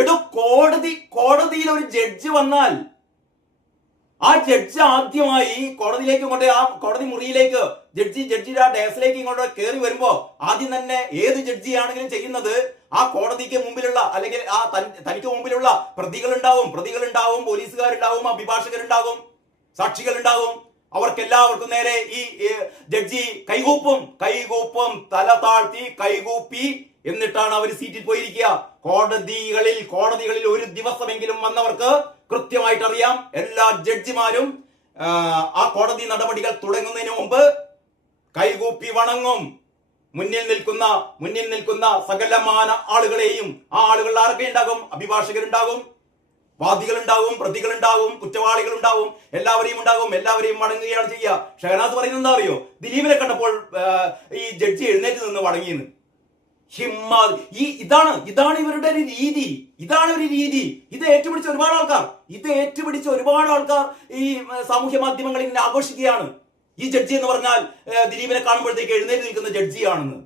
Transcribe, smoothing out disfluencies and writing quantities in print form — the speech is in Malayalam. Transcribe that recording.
എടോ കോടതിയിൽ ഒരു ജഡ്ജ് വന്നാൽ ആ ജഡ്ജ് ആദ്യമായി കോടതിയിലേക്ക് കൊണ്ട് ആ കോടതി മുറിയിലേക്ക് ജഡ്ജിയുടെ ആ ഡേസിലേക്ക് ഇങ്ങോട്ട് കയറി വരുമ്പോ ആദ്യം തന്നെ ഏത് ജഡ്ജിയാണെങ്കിലും ചെയ്യുന്നത് ആ കോടതിക്ക് മുമ്പിലുള്ള അല്ലെങ്കിൽ ആ തനിക്ക് മുമ്പിലുള്ള പ്രതികളുണ്ടാവും, പോലീസുകാരുണ്ടാവും, അഭിഭാഷകരുണ്ടാകും, സാക്ഷികളുണ്ടാവും. അവർക്കെല്ലാവർക്കും നേരെ ഈ ജഡ്ജി കൈകൂപ്പും, തല താഴ്ത്തി കൈകൂപ്പി എന്നിട്ടാണ് അവർ സീറ്റിൽ പോയിരിക്കുക. കോടതികളിൽ ഒരു ദിവസമെങ്കിലും വന്നവർക്ക് കൃത്യമായിട്ട് അറിയാം, എല്ലാ ജഡ്ജിമാരും ആ കോടതി നടപടികൾ തുടങ്ങുന്നതിന് മുമ്പ് കൈകൂപ്പി വണങ്ങും. മുന്നിൽ നിൽക്കുന്ന സകലമാന ആളുകളെയും, ആ ആളുകൾ ആരൊക്കെ ഉണ്ടാകും? അഭിഭാഷകരുണ്ടാകും, വാദികളുണ്ടാവും, പ്രതികളുണ്ടാവും, കുറ്റവാളികളുണ്ടാവും, എല്ലാവരെയും വണങ്ങുകയാണ് ചെയ്യുക. ഷഹനാസ് പറയുന്നത് എന്താ അറിയോ? ദിലീപിനെ കണ്ടപ്പോൾ ഈ ജഡ്ജി എഴുന്നേറ്റ് നിന്ന് വണങ്ങിയെന്ന്. ഇതാണ് ഇവരുടെ ഒരു രീതി. ഇത് ഏറ്റുപിടിച്ച ഒരുപാട് ആൾക്കാർ ഈ സാമൂഹ്യ മാധ്യമങ്ങളിൽ ഇങ്ങനെ ആഘോഷിക്കുകയാണ്. ഈ ജഡ്ജി എന്ന് പറഞ്ഞാൽ ദിലീപിനെ കാണുമ്പോഴത്തേക്ക് എഴുന്നേറ്റ് നിൽക്കുന്ന ജഡ്ജിയാണെന്ന്.